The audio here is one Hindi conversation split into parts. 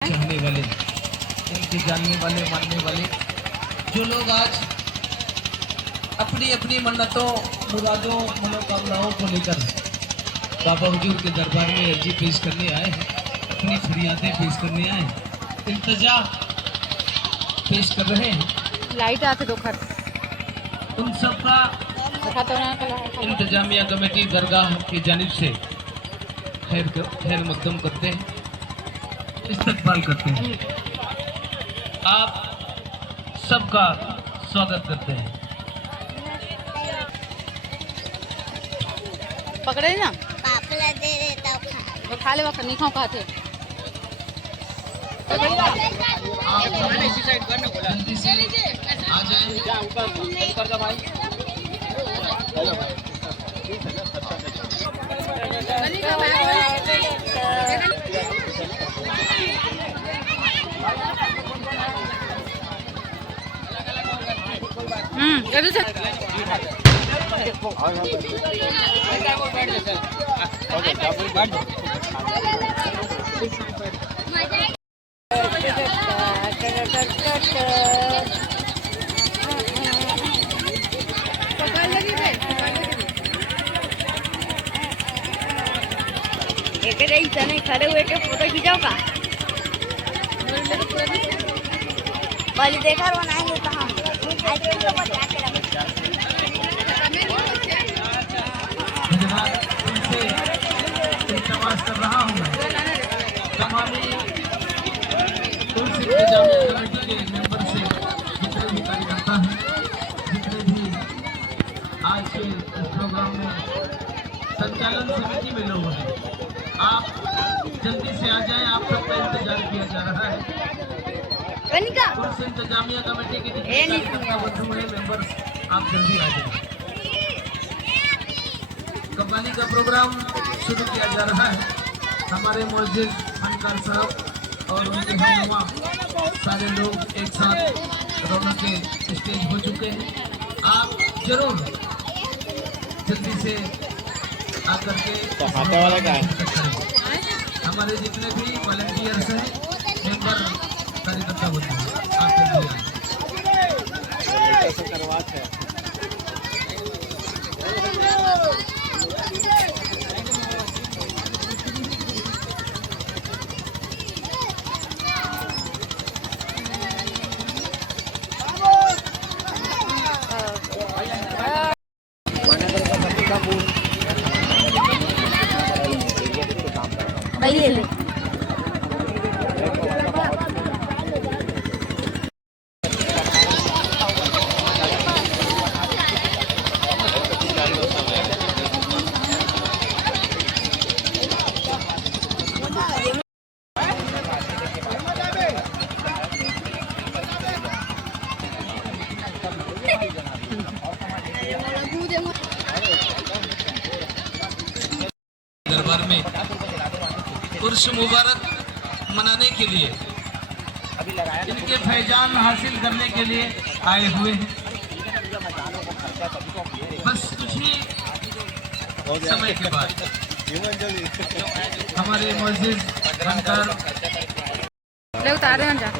चाहने वाले, इनके जानने वाले, मानने वाले जो लोग आज अपनी अपनी मन्नतों, मुरादों, मनोकामनाओं को लेकर बाबा हुजूर के दरबार में अर्जी पेश करने आए हैं, अपनी फरियादें पेश करने आए हैं, इल्तिजा पेश कर रहे हैं। लाइट आते दो खर उन सब का इंतजामिया कमेटी दरगाह की जानिब से खैर मकदम करते हैं, इस्तकबाल करते हैं, आप सबका स्वागत करते हैं। पकड़े ना पापला दे देता हूँ वो खा ले वो नहीं खाओ खाते जल्दी से आ जाए। जल्दी से नहीं खड़े हुए के फोटो खींचाओ का वाली देखा बनाएंगे कहाँ कर रहा हूँ तमामी कमेटी के मेंबर से जितने भी कार्यकर्ता हैं, जितने भी आज के इस प्रोग्राम में संचालन समिति में लोग हैं, आप जल्दी से आ जाएं। आप सबका इंतजार किया जा रहा है। पुलिस इंतजामिया कमेटी के मेंबर्स आप जल्दी आ जाएं। कव्वाली का प्रोग्राम शुरू किया जा रहा है। हमारे मुअज्जिज़ फनकार साहब और उनके हमनुमा सारे लोग एक साथ रौनक के स्टेज हो चुके हैं। आप जरूर जल्दी से आकर के हमारे जितने भी वॉलंटियर्स हैं, मेंबर, कार्यकर्ता होते हैं, आप जल्दी आए। दरबार में उर्स मुबारक मनाने के लिए, इनके फैजान हासिल करने के लिए आए हुए हैं। बस कुछ ही समय के बाद हमारे मुअज्जिज़ फनकार ले उतारे जा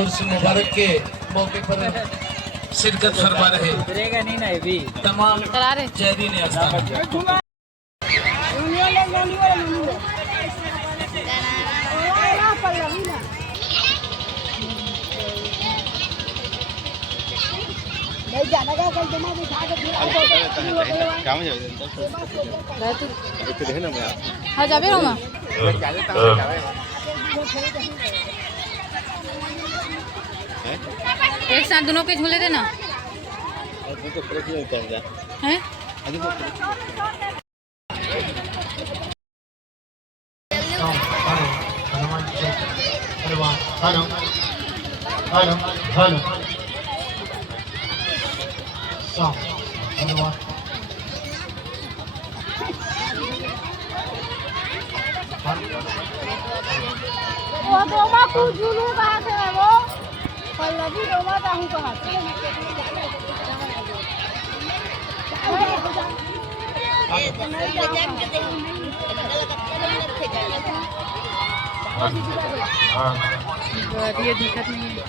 उर्स मुबारक के मौके पर शिरकत फरमा रहे तमाम जहरीन आस्थान हाँ जाबे रोमा एक साथ दोनों के झूले देना। हैं? वो डोमा को जुलू कहा थे वो पल्लवी डोमा चाहूँ कहा थे ये दिक्कत नहीं है।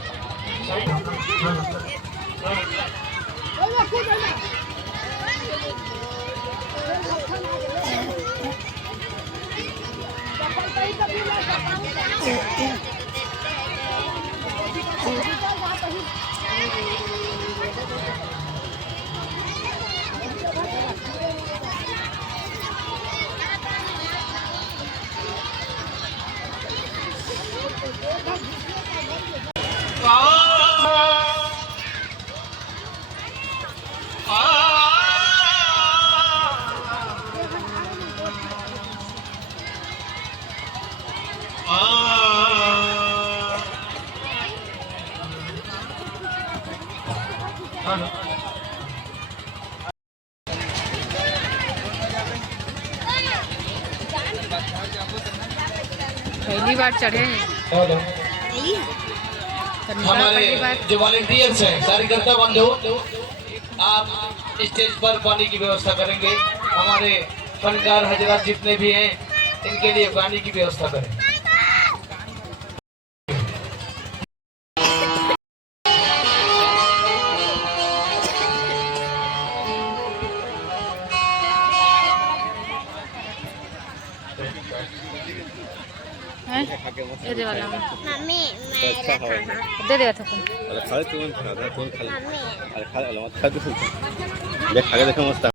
पहली बार चढ़े हैं। हमारे जो वॉलेंटियर्स हैं, कार्यकर्ता बंधु, आप स्टेज पर पानी की व्यवस्था करेंगे। हमारे फनकार हजरात जितने भी हैं, इनके लिए पानी की व्यवस्था करें। हैं? ये दे वाला मम्मी मैं खाना दे दिया था तुम। मम्मी देख आगे देखो मस्त